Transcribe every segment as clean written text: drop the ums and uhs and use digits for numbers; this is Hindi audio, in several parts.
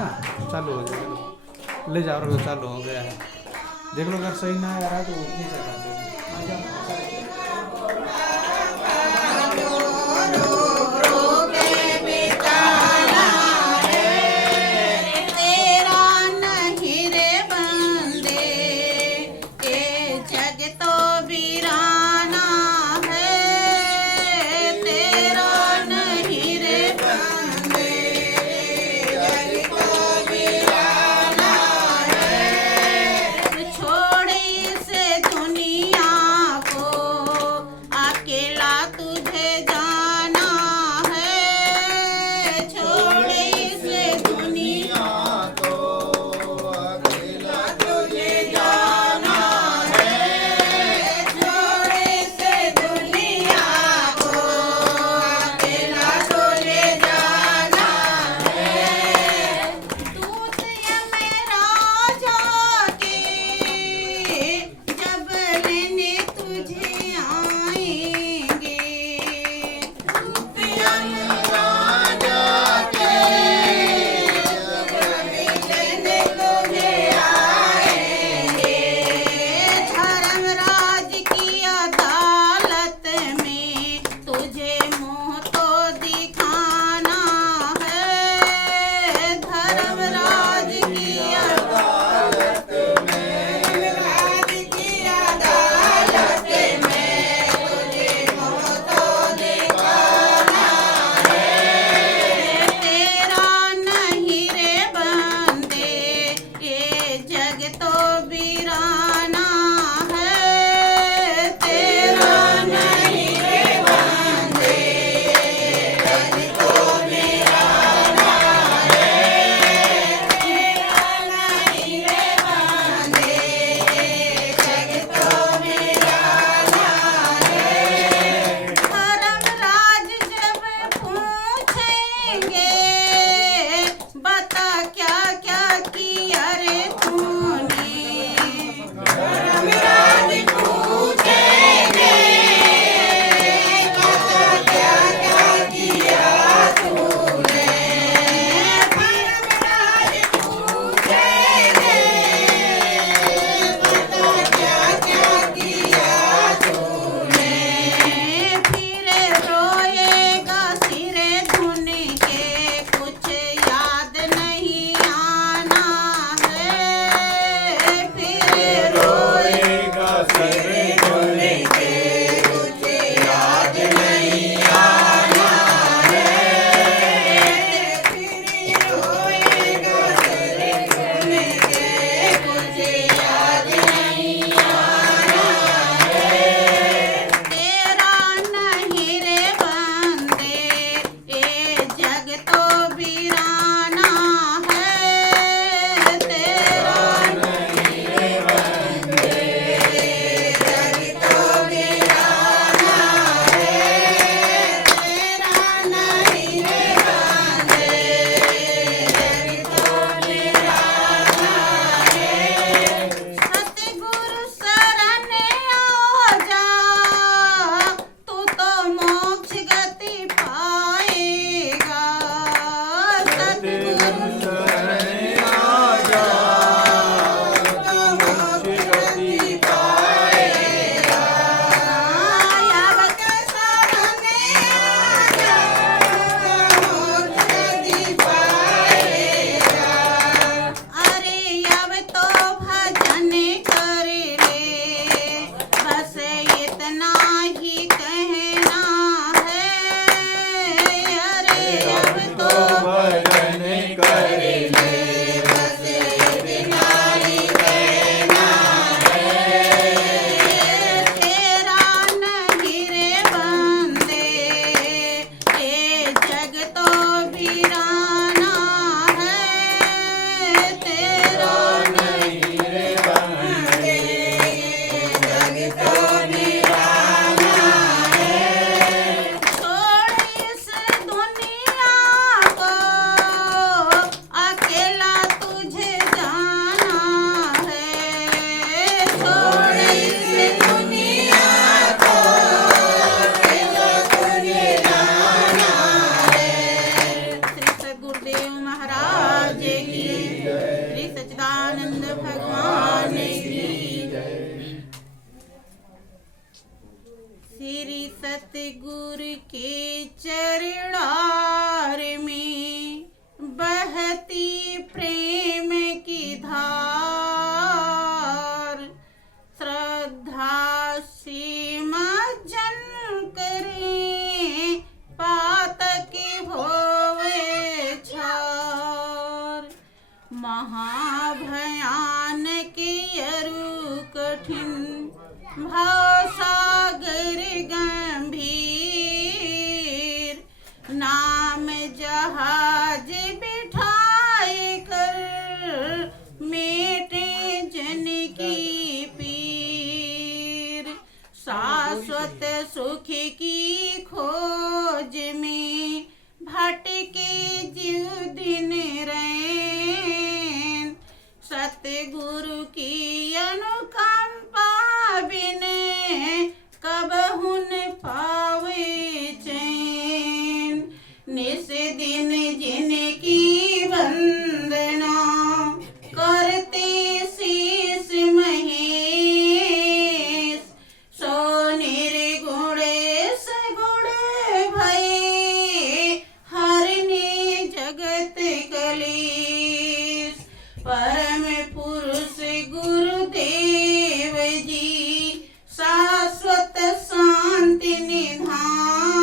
ना चालू हो जाएगा, तो ले जाओ, चालू हो गया है। देख लो अगर सही ना आ रहा तो नीचे कर देना। सतगुरु के चरणार में बहती प्रेम की धार, श्रद्धा से मज्जन करें पातक होवे छार। महाभयानक अरु कठिन भावसागर गंभीर, नाम जहाज बिठाए कर मेटे जन की पीर। शाश्वत सुख की खोज में भटके जीव दिन रैन, सतगुरु की अनुकंपा बिन कबहु न पावे चैन। निस दिन जिनकी वंदना करते शीस महेश, सो निर्गुण सगुण भये हरने जगत कलेश। परम पुरुष गुरुदेव जी शाश्वत शांति निधान,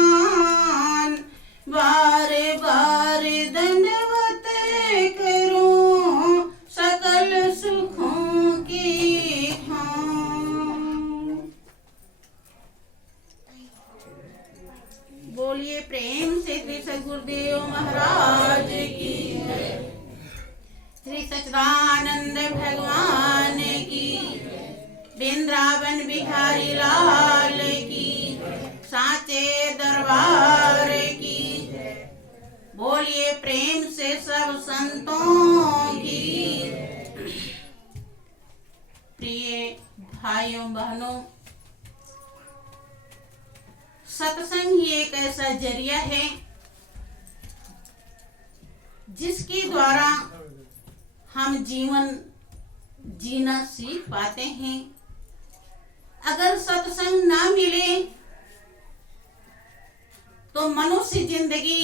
बार बार दंडवत करूं सकल सुखों की खान। बोलिए प्रेम से श्री सद्गुरुदेव महाराज की, श्री सच्चिदानंद भगवान की, वृंदावन बिहारी लाल की, साचे दरबार की। बोलिए प्रेम से सब संतों की। प्रिय भाइयों बहनों, सत्संग ही एक ऐसा जरिया है जिसके द्वारा हम जीवन जीना सीख पाते हैं। अगर सत्संग ना मिले तो मनुष्य जिंदगी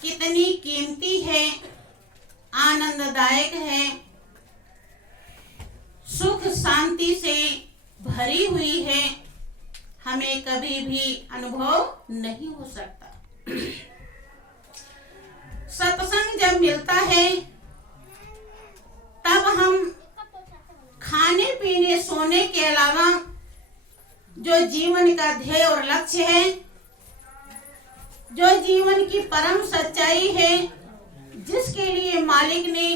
कितनी कीमती है, आनंददायक है, सुख शांति से भरी हुई है, हमें कभी भी अनुभव नहीं हो सकता। सत्संग जब मिलता है तब हम खाने पीने सोने के अलावा जो जीवन का ध्येय और लक्ष्य है, जो जीवन की परम सच्चाई है, जिसके लिए मालिक ने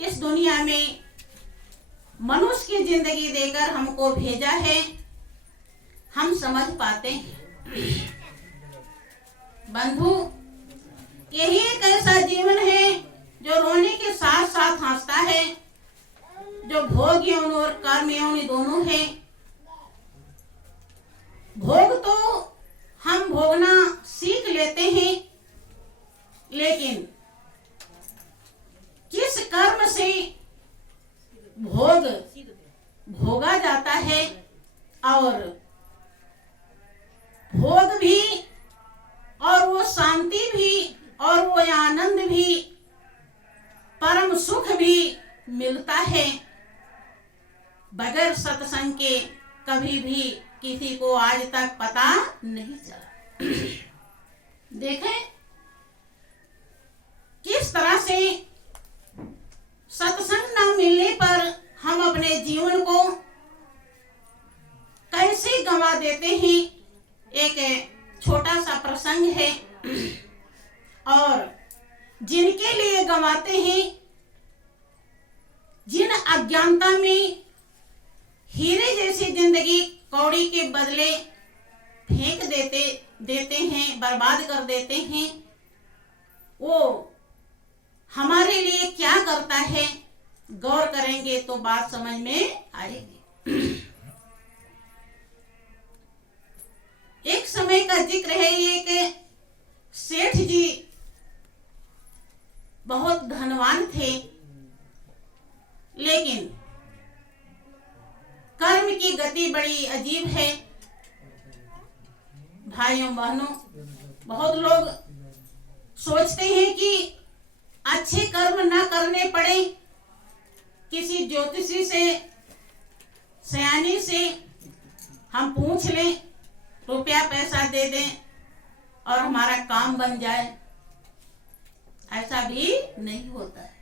इस दुनिया में मनुष्य की जिंदगी देकर हमको भेजा है, हम समझ पाते हैं। बंधु, यही एक ऐसा जीवन है जो रोने के साथ साथ हंसता है, जो भोग यौन और कर्म यौन दोनों है। भोग तो हम भोगना सीख लेते हैं, लेकिन किस कर्म से भोग भोगा जाता है और भोग भी और वो शांति भी और वो आनंद भी, परम सुख भी मिलता है, बगैर सत्संग के कभी भी किसी को आज तक पता नहीं चला। देखें किस तरह से सत्संग न मिलने पर हम अपने जीवन को कैसे गंवा देते हैं। एक छोटा सा प्रसंग है, और जिनके लिए गंवाते हैं, जिन अज्ञानता में हीरे जैसी जिंदगी कौड़ी के बदले फेंक देते हैं, बर्बाद कर देते हैं, वो हमारे लिए क्या करता है, गौर करेंगे तो बात समझ में आएगी। एक समय का जिक्र है, एक सेठ जी बहुत धनवान थे, लेकिन कर्म की गति बड़ी अजीब है। भाइयों बहनों, बहुत लोग सोचते हैं कि अच्छे कर्म न करने पड़े, किसी ज्योतिषी से, सयानी से हम पूछ लें, रुपया पैसा दे दें और हमारा काम बन जाए। ऐसा भी नहीं होता है।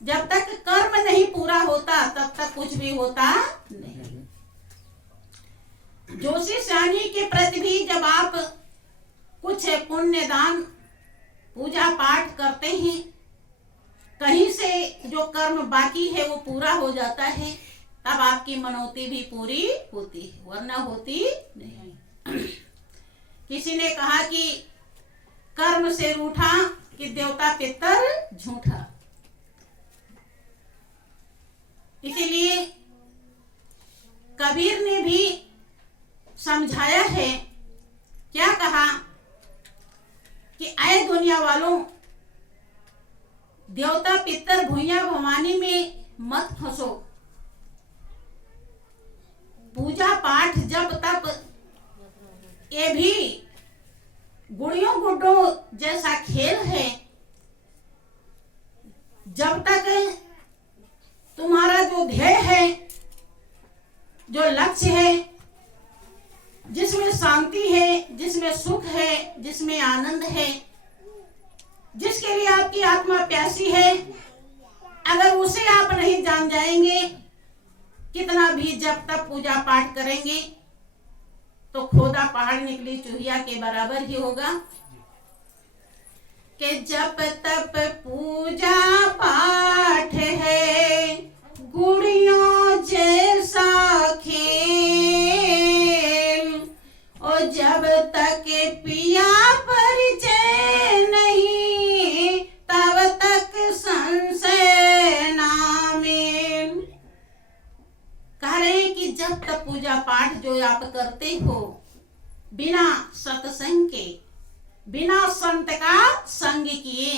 जब तक कर्म नहीं पूरा होता तब तक कुछ भी होता नहीं। ज्योतिषी सयानी के प्रति भी जब आप कुछ पुण्य दान पूजा पाठ करते हैं, कहीं से जो कर्म बाकी है वो पूरा हो जाता है, तब आपकी मनौती भी पूरी होती है, वरना होती नहीं। किसी ने कहा कि कर्म से रूठा कि देवता पितर झूठा। इसीलिए कबीर ने भी समझाया है, क्या कहा कि ऐ दुनिया वालों, देवता पितर भुइया भवानी में मत फंसो। पूजा पाठ जब तक ये भी गुड़ियों गुड्डों जैसा खेल है, जब तक तुम्हारा जो ध्येय है, जो लक्ष्य है, जिसमें शांति है, जिसमें सुख है, जिसमें आनंद है, जिसके लिए आपकी आत्मा प्यासी है, अगर उसे आप नहीं जान जाएंगे, कितना भी जब तक पूजा पाठ करेंगे तो खोदा पहाड़ निकली चूहिया के बराबर ही होगा। कि जब तक पूजा पाठ है गुड़ियों जैसा खेल, और जब तक पिया परिचय नहीं तब तक संशय ना मेल। कह रहे हैं कि जब तक पूजा पाठ जो आप करते हो बिना सत्संग के, बिना संत का संग किए,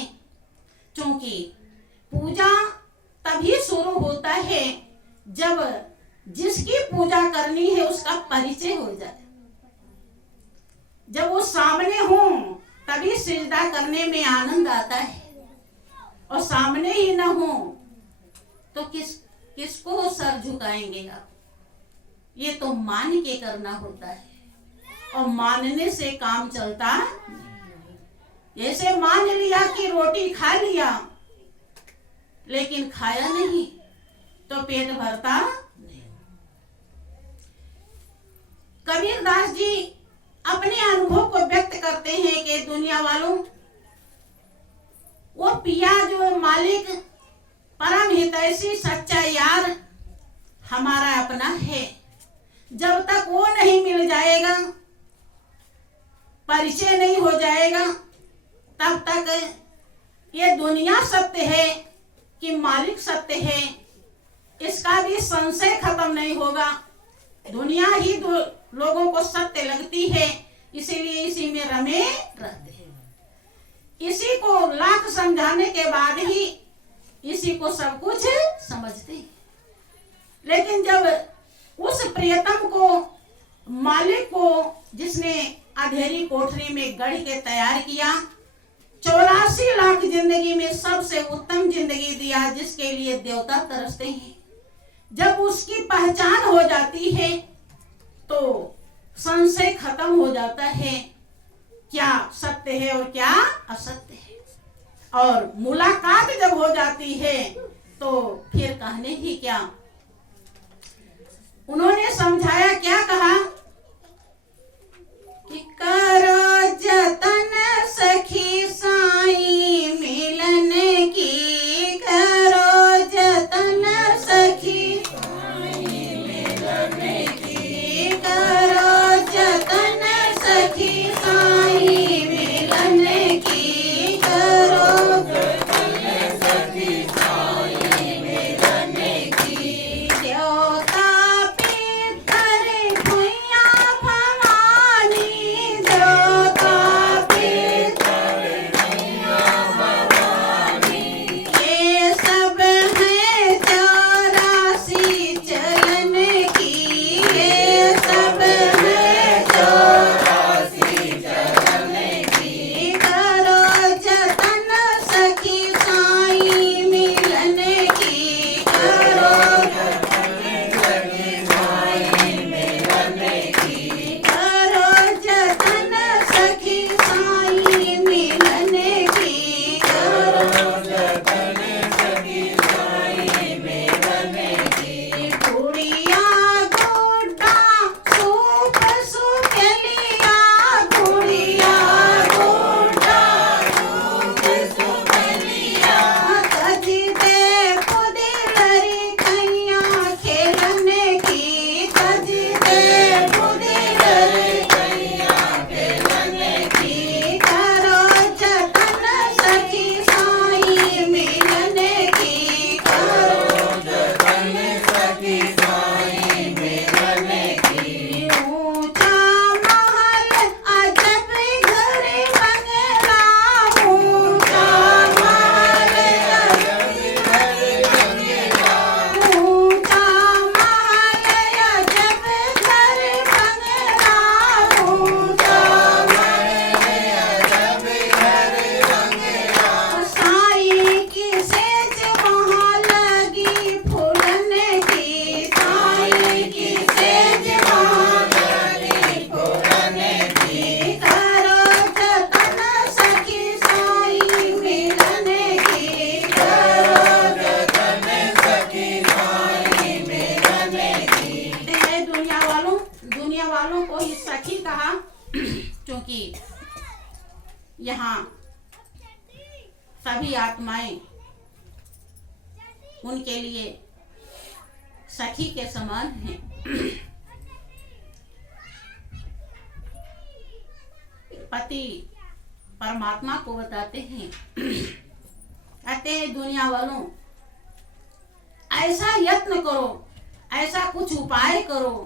क्योंकि पूजा तभी शुरू होता है जब जिसकी पूजा करनी है उसका परिचय हो जाए। जब वो सामने हो तभी सिजदा करने में आनंद आता है, और सामने ही न हो तो किसको सर झुकाएंगे आप? ये तो मान के करना होता है, और मानने से काम चलता। ऐसे मान लिया कि रोटी खा लिया लेकिन खाया नहीं तो पेट भरता नहीं। कबीरदास जी अपने अनुभव को व्यक्त करते हैं कि दुनिया वालों, वो पिया जो मालिक परम हितैषी सच्चा यार हमारा अपना है, जब तक वो नहीं मिल जाएगा, परिचय नहीं हो जाएगा, तब तक ये दुनिया सत्य है कि मालिक सत्य है, इसका भी संशय खत्म नहीं होगा। दुनिया ही लोगों को सत्य लगती है, इसीलिए इसी में रमे रहते हैं। इसी को लाख समझाने के बाद ही इसी को सब कुछ समझते हैं। लेकिन जब उस प्रियतम को, मालिक को, जिसने अंधेरी कोठरी में गढ़ के तैयार किया, 84 लाख जिंदगी में सबसे उत्तम जिंदगी दिया, जिसके लिए देवता तरसते हैं, जब उसकी पहचान हो जाती है तो संशय खत्म हो जाता है, क्या सत्य है और क्या असत्य है। और मुलाकात जब हो जाती है तो फिर कहने ही क्या। उन्होंने समझाया, क्या कहा कि करो जतन सखी साई मिलन की, करो जतन सखी साई मिलन की, करो जतन सखी साई मिलन की, करो जतन सखी साई मिलन की। देवता पितर भुइया भवानी, देवता कि यहाँ सभी आत्माएं उनके लिए सखी के समान हैं। पति परमात्मा को बताते हैं, कहते हैं दुनिया वालों ऐसा यत्न करो, ऐसा कुछ उपाय करो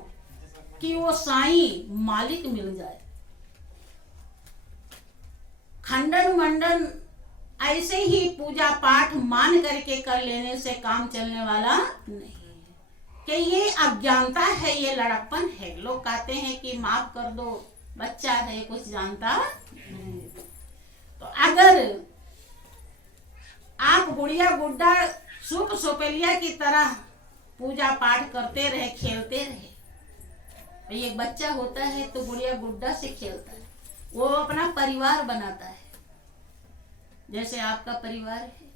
कि वो साईं मालिक मिल जाए। खंडन मंडन ऐसे ही पूजा पाठ मान करके कर लेने से काम चलने वाला नहीं है, कि ये अज्ञानता है, ये लड़कपन है। लोग कहते हैं कि माफ कर दो, बच्चा है, कुछ जानता नहीं। तो अगर आप गुड़िया गुड्डा सुप सोपेलिया की तरह पूजा पाठ करते रहे, खेलते रहे, एक बच्चा होता है तो गुड़िया गुड्डा से खेलता है, वो अपना परिवार बनाता है। जैसे आपका परिवार है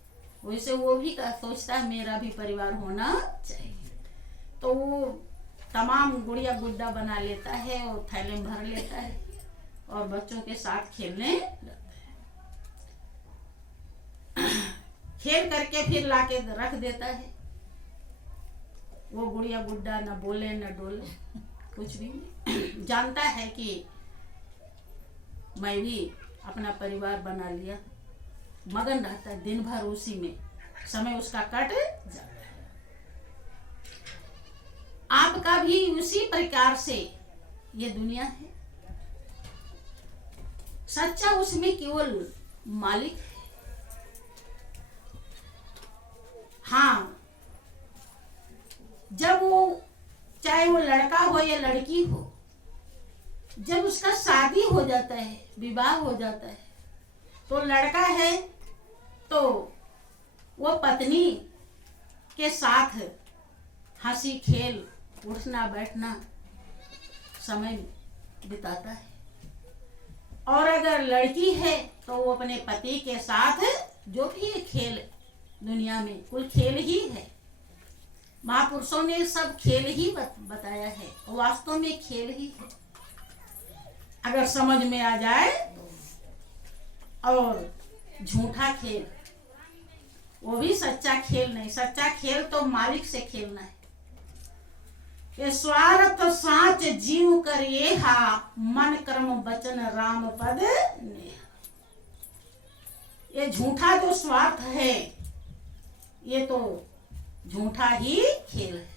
वैसे वो भी सोचता है मेरा भी परिवार होना चाहिए, तो वो तमाम गुड़िया गुड्डा बना लेता है और थैले में भर लेता है और बच्चों के साथ खेलने लगता है। खेल करके फिर लाके रख देता है। वो गुड़िया गुड्डा न बोले न डोले, कुछ भी नहीं। जानता है कि मैं भी अपना परिवार बना लिया, मगन रहता है दिन भर उसी में, समय उसका कट जाता है। आपका भी उसी प्रकार से ये दुनिया है। सच्चा उसमें केवल मालिक है। हाँ, जब वो चाहे वो लड़का हो या लड़की हो, जब उसका शादी हो जाता है, विवाह हो जाता है, तो लड़का है तो वो पत्नी के साथ हंसी खेल, उठना बैठना समय बिताता है। और अगर लड़की है तो वो अपने पति के साथ जो भी खेल दुनिया में कुल खेल ही है। महापुरुषों ने सब खेल ही बताया है, वास्तव में खेल ही है अगर समझ में आ जाए तो। और झूठा खेल वो भी सच्चा खेल नहीं। सच्चा खेल तो मालिक से खेलना है। ये स्वार्थ साच जीव करिए हा, मन कर्म वचन राम पद नेहा। ये झूठा जो स्वार्थ है ये तो झूठा ही खेल है।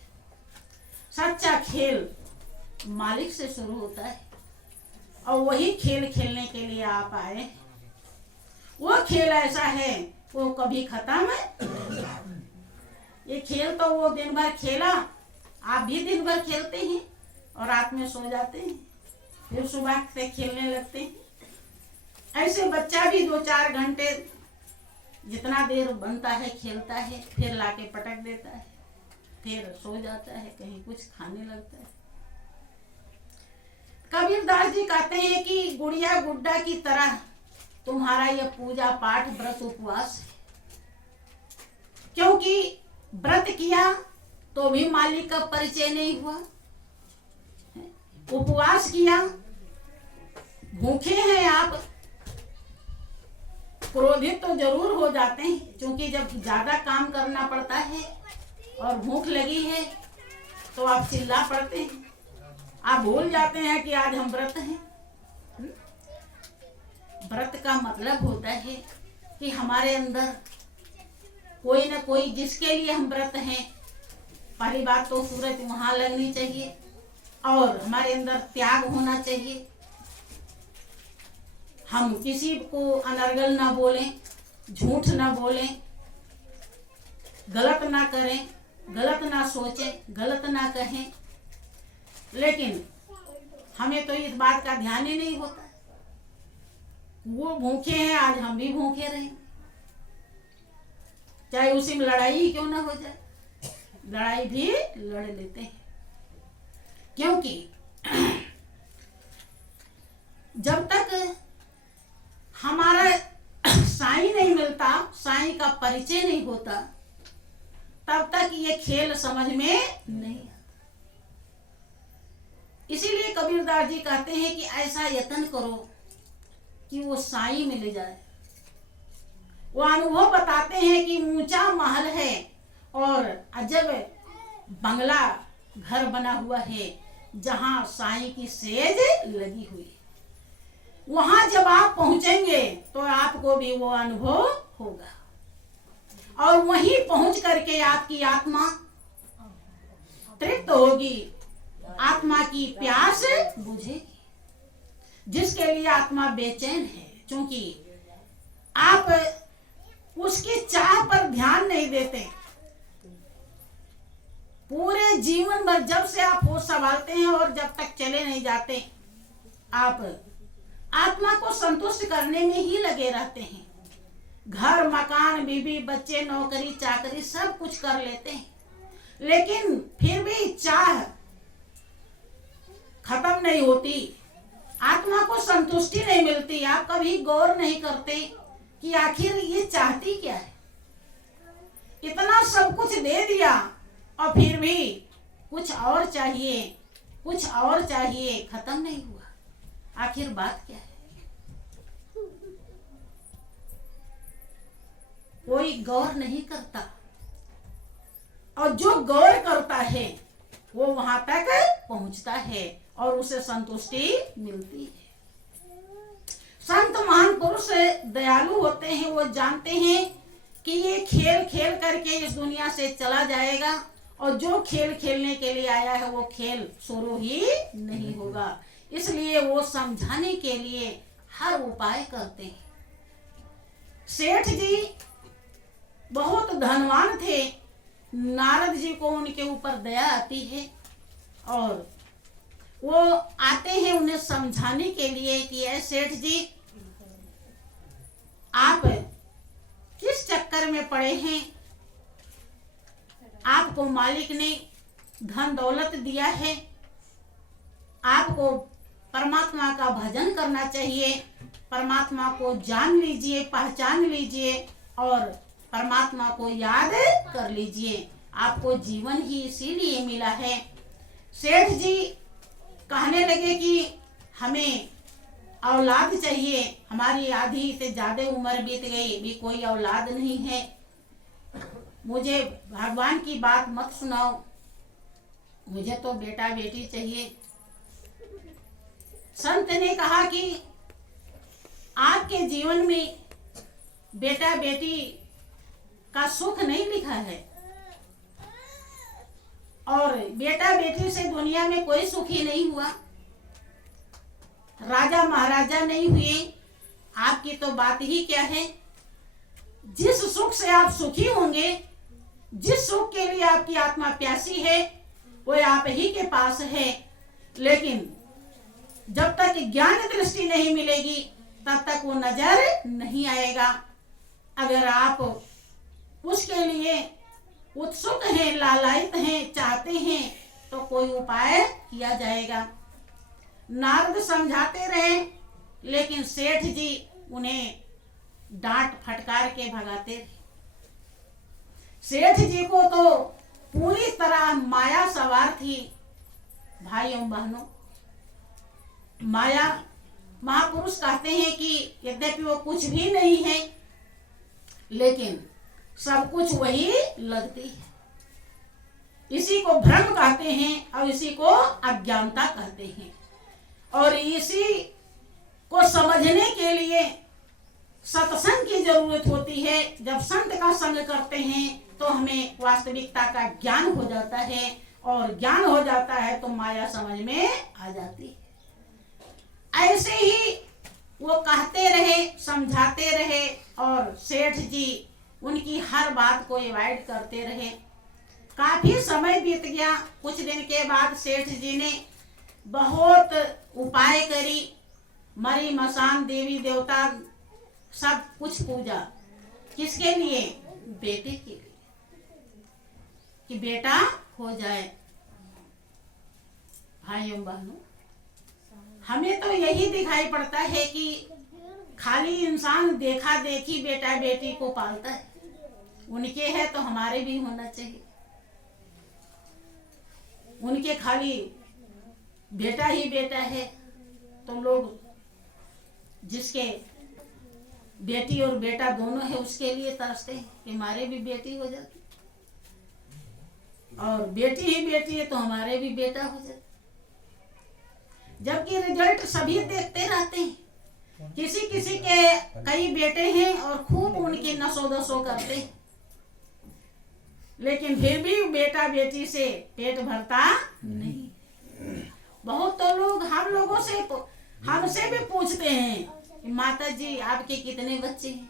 सच्चा खेल मालिक से शुरू होता है और वही खेल खेलने के लिए आप आए। वो खेल ऐसा है वो कभी खत्म ये खेल तो वो दिन भर खेला, आप भी दिन भर खेलते हैं और रात में सो जाते हैं, फिर सुबह से खेलने लगते हैं। ऐसे बच्चा भी 2-4 घंटे जितना देर बनता है खेलता है, फिर लाके पटक देता है, फिर सो जाता है, कहीं कुछ खाने लगता है। कबीरदास जी कहते हैं कि गुड़िया गुड्डा की तरह तुम्हारा यह पूजा पाठ व्रत उपवास है, क्योंकि व्रत किया तो भी मालिक का परिचय नहीं हुआ, उपवास किया, भूखे हैं आप, क्रोधित तो जरूर हो जाते हैं, क्योंकि जब ज्यादा काम करना पड़ता है और भूख लगी है तो आप चिल्ला पड़ते हैं, आप भूल जाते हैं कि आज हम व्रत हैं। व्रत का मतलब होता है कि हमारे अंदर कोई ना कोई, जिसके लिए हम व्रत हैं, पहली बात तो सूरज वहां लगनी चाहिए और हमारे अंदर त्याग होना चाहिए। हम किसी को अनर्गल ना बोलें, झूठ ना बोलें, गलत ना करें, गलत ना सोचें, गलत ना कहें। लेकिन हमें तो इस बात का ध्यान ही नहीं होता। वो भूखे हैं, आज हम भी भूखे रहें, चाहे उसी में लड़ाई ही क्यों ना हो जाए, लड़ाई भी लड़ लेते हैं। क्योंकि जब तक हमारा साईं नहीं मिलता, साईं का परिचय नहीं होता, तब तक ये खेल समझ में नहीं आता। इसीलिए कबीरदास जी कहते हैं कि ऐसा यत्न करो कि वो साईं मिल जाए। वो अनुभव बताते हैं कि ऊंचा महल है और अजब बंगला घर बना हुआ है जहां साईं की सेज लगी हुई है। वहां जब आप पहुंचेंगे तो आपको भी वो अनुभव होगा और वहीं पहुंच करके आपकी आत्मा तृप्त होगी, आत्मा की प्यास बुझेगी, जिसके लिए आत्मा बेचैन है, क्योंकि आप उसकी चाह पर ध्यान नहीं देते। पूरे जीवन भर जब से आप होश संभालते हैं और जब तक चले नहीं जाते, आप आत्मा को संतुष्ट करने में ही लगे रहते हैं। घर मकान बीवी बच्चे नौकरी चाकरी सब कुछ कर लेते हैं, लेकिन फिर भी चाह खत्म नहीं होती, आत्मा को संतुष्टि नहीं मिलती। आप कभी गौर नहीं करते कि आखिर ये चाहती क्या है। इतना सब कुछ दे दिया और फिर भी कुछ और चाहिए, कुछ और चाहिए, खत्म नहीं हुआ। आखिर बात क्या है? कोई गौर नहीं करता, और जो गौर करता है वो वहां तक पहुंचता है और उसे संतुष्टि मिलती है। संत महान पुरुष दयालु होते हैं, वो जानते हैं कि ये खेल खेल करके इस दुनिया से चला जाएगा और जो खेल खेलने के लिए आया है वो खेल शुरू ही नहीं होगा। इसलिए वो समझाने के लिए हर उपाय करते हैं। सेठ जी बहुत धनवान थे, नारद जी को उनके ऊपर दया आती है और वो आते हैं उन्हें समझाने के लिए कि ऐ सेठ जी, आप किस चक्कर में पड़े हैं। आपको मालिक ने धन दौलत दिया है, आपको परमात्मा का भजन करना चाहिए, परमात्मा को जान लीजिए, पहचान लीजिए और परमात्मा को याद कर लीजिए। आपको जीवन ही इसीलिए मिला है। सेठ जी कहने लगे कि हमें औलाद चाहिए, हमारी आधी से ज्यादा उम्र बीत गई, भी कोई औलाद नहीं है, मुझे भगवान की बात मत सुनाओ, मुझे तो बेटा बेटी चाहिए। संत ने कहा कि आपके जीवन में बेटा बेटी का सुख नहीं लिखा है और बेटा बेटी से दुनिया में कोई सुखी नहीं हुआ, राजा महाराजा नहीं हुए, आपकी तो बात ही क्या है। जिस सुख से आप सुखी होंगे, जिस सुख के लिए आपकी आत्मा प्यासी है, वो आप ही के पास है। लेकिन जब तक ज्ञान दृष्टि नहीं मिलेगी तब तक वो नजर नहीं आएगा। अगर आप उसके लिए उत्सुक हैं, लालायित हैं, चाहते हैं तो कोई उपाय किया जाएगा। नारद समझाते रहे, लेकिन सेठ जी उन्हें डांट फटकार के भगाते रहे। सेठ जी को तो पूरी तरह माया सवार थी। भाइयों बहनों, माया महापुरुष कहते हैं कि यद्यपि वो कुछ भी नहीं है, लेकिन सब कुछ वही लगती है। इसी को भ्रम कहते हैं और इसी को अज्ञानता कहते हैं। और इसी को समझने के लिए सत्संग की जरूरत होती है। जब संत का संग करते हैं तो हमें वास्तविकता का ज्ञान हो जाता है, और ज्ञान हो जाता है तो माया समझ में आ जाती है। ऐसे ही वो कहते रहे, समझाते रहे और सेठ जी उनकी हर बात को अवॉइड करते रहे। काफी समय बीत गया। कुछ दिन के बाद सेठ जी ने बहुत उपाय करी, मरी मसान देवी देवता सब कुछ पूजा। किसके लिए? बेटे के लिए, कि बेटा हो जाए। भाइयों बहनों, हमें तो यही दिखाई पड़ता है कि खाली इंसान देखा देखी बेटा बेटी को पालता है। उनके है तो हमारे भी होना चाहिए। उनके खाली बेटा ही बेटा है तो लोग जिसके बेटी और बेटा दोनों है उसके लिए तरसते हैं कि हमारे भी बेटी हो जाती, और बेटी ही बेटी है तो हमारे भी बेटा हो जाए। जबकि रिजल्ट सभी देखते रहते हैं। किसी किसी के कई बेटे हैं और खूब उनकी नसोदसो करते हैं, लेकिन फिर भी बेटा बेटी से पेट भरता नहीं। बहुत तो लोग हम लोगों से हमसे भी पूछते हैं कि माता जी आपके कितने बच्चे हैं?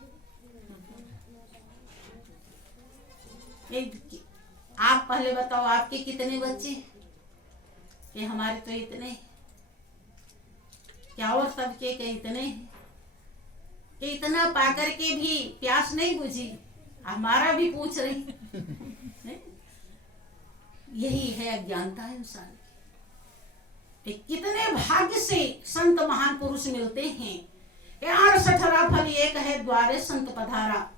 आप पहले बताओ आपके कितने बच्चे हैं? कि हमारे तो इतने हैं। क्या और सबके के इतने हैं? कि इतना पाकर के भी प्यास नहीं बुझी, हमारा भी पूछ रही। यही है अज्ञानता इंसान की। कितने भाग्य से संत महान पुरुष मिलते हैं। 68 फल एक है द्वारे संत पधारा।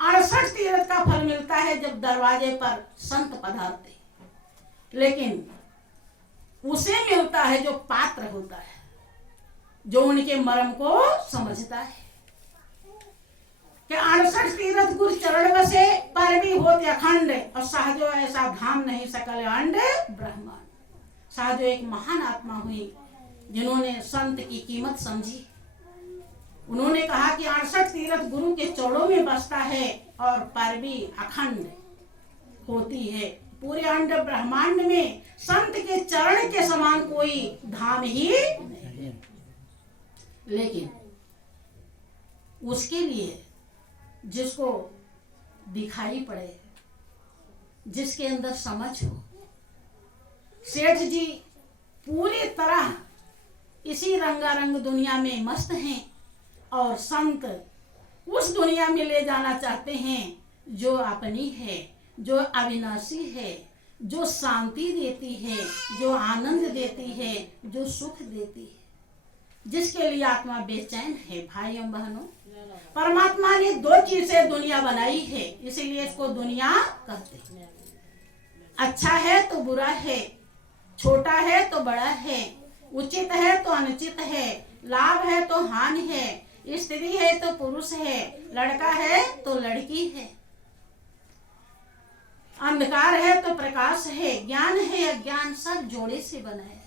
68 तीर्थ का फल मिलता है जब दरवाजे पर संत पधारते, लेकिन उसे मिलता है जो पात्र होता है, जो उनके मर्म को समझता है। कि 68 तीर्थ गुरु चरण बसे पर भी होते अखंड, और सहजो ऐसा धाम नहीं सकल अंड ब्रह्मांड। सहजो एक महान आत्मा हुई जिन्होंने संत की कीमत समझी। उन्होंने कहा कि 68 तीर्थ गुरु के चरणों में बसता है और पर भी अखंड होती है। पूरे अंड ब्रह्मांड में संत के चरण के समान कोई धाम ही नहीं। लेकिन उसके लिए जिसको दिखाई पड़े, जिसके अंदर समझ हो। सेठ जी पूरी तरह इसी रंगारंग दुनिया में मस्त हैं, और संत उस दुनिया में ले जाना चाहते हैं जो अपनी है, जो अविनाशी है, जो शांति देती है, जो आनंद देती है, जो सुख देती है, जिसके लिए आत्मा बेचैन है। भाइयों बहनों, परमात्मा ने 2 चीज से दुनिया बनाई है, इसीलिए इसको दुनिया कहते हैं। अच्छा है तो बुरा है, छोटा है तो बड़ा है, उचित है तो अनुचित है, लाभ है तो हानि है, स्त्री है तो पुरुष है, लड़का है तो लड़की है, अंधकार है तो प्रकाश है, ज्ञान है अज्ञान, सब जोड़े से बना है।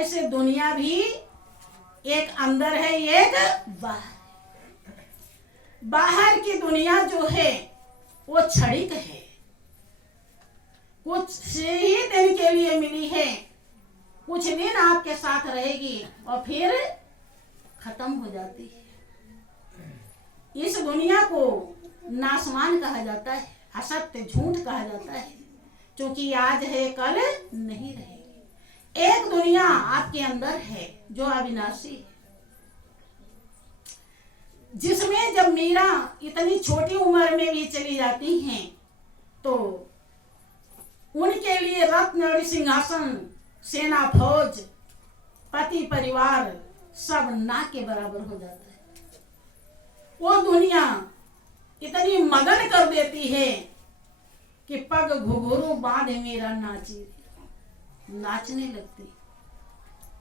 ऐसे दुनिया भी एक अंदर है, एक बाहर। बाहर की दुनिया जो है वो क्षणिक है, कुछ ही दिन के लिए मिली है, कुछ दिन आपके साथ रहेगी और फिर खत्म हो जाती है। इस दुनिया को नासमान कहा जाता है, असत्य झूठ कहा जाता है, क्योंकि आज है कल नहीं रहेगी। एक दुनिया आपके अंदर है जो अविनाशी है, जिसमें जब मीरा इतनी छोटी उम्र में भी चली जाती हैं तो उनके लिए रत्न सिंहासन, सेना फौज, पति परिवार सब ना के बराबर हो जाता है। वो दुनिया इतनी मगन कर देती है कि पग घुघरू बांध मेरा नाची, नाचने लगती,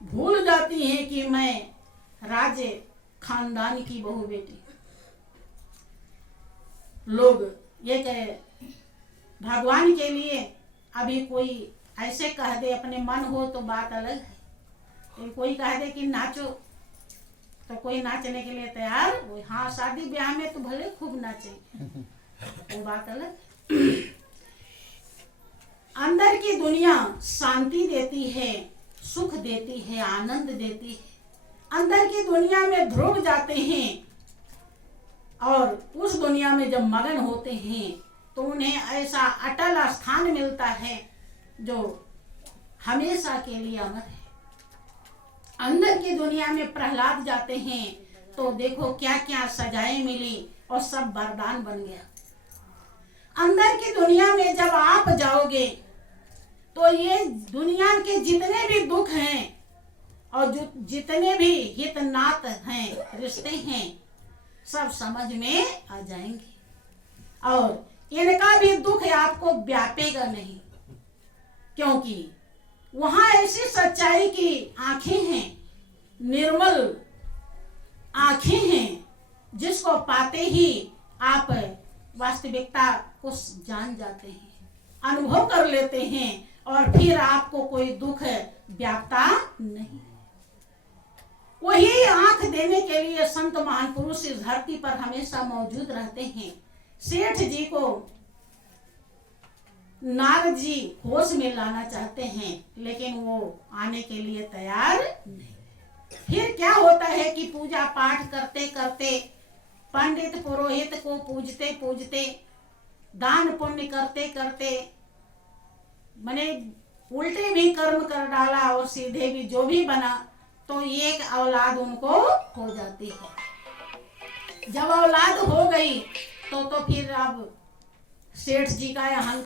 भूल जाती है कि मैं राजे खानदान की बहू बेटी। लोग ये कहे भगवान के लिए अभी कोई ऐसे कह दे, अपने मन हो तो बात अलग है, कोई कह दे कि नाचो तो कोई नाचने के लिए तैयार हो। हाँ, शादी ब्याह में तो भले खूब नाचे, वो बात अलग। अंदर की दुनिया शांति देती है, सुख देती है, आनंद देती है। अंदर की दुनिया में ध्रुव जाते हैं और उस दुनिया में जब मगन होते हैं तो उन्हें ऐसा अटल स्थान मिलता है जो हमेशा के लिए अमर है। अंदर की दुनिया में प्रहलाद जाते हैं तो देखो क्या क्या सजाएं मिली और सब वरदान बन गया। अंदर की दुनिया में जब आप जाओगे तो ये दुनिया के जितने भी दुख हैं और जो जितने भी हित नात हैं, रिश्ते हैं, सब समझ में आ जाएंगे और इनका भी दुख आपको व्यापेगा नहीं, क्योंकि वहां ऐसी सच्चाई की आंखें हैं, निर्मल आंखें हैं जिसको पाते ही आप वास्तविकता को जान जाते हैं, अनुभव कर लेते हैं और फिर आपको कोई दुख व्यापता नहीं। वही आंख देने के लिए संत महान पुरुष इस धरती पर हमेशा मौजूद रहते हैं। सेठ जी को नारद जी होश में लाना चाहते हैं लेकिन वो आने के लिए तैयार नहीं। फिर क्या होता है कि पूजा पाठ करते करते, पंडित पुरोहित को पूजते पूजते, दान पुण्य करते करते, मैंने उल्टे भी कर्म कर डाला और सीधे भी जो भी बना, तो एक औलाद उनको हो जाती है। जब औलाद हो गई तो फिर अब सेठ जी का अहंकार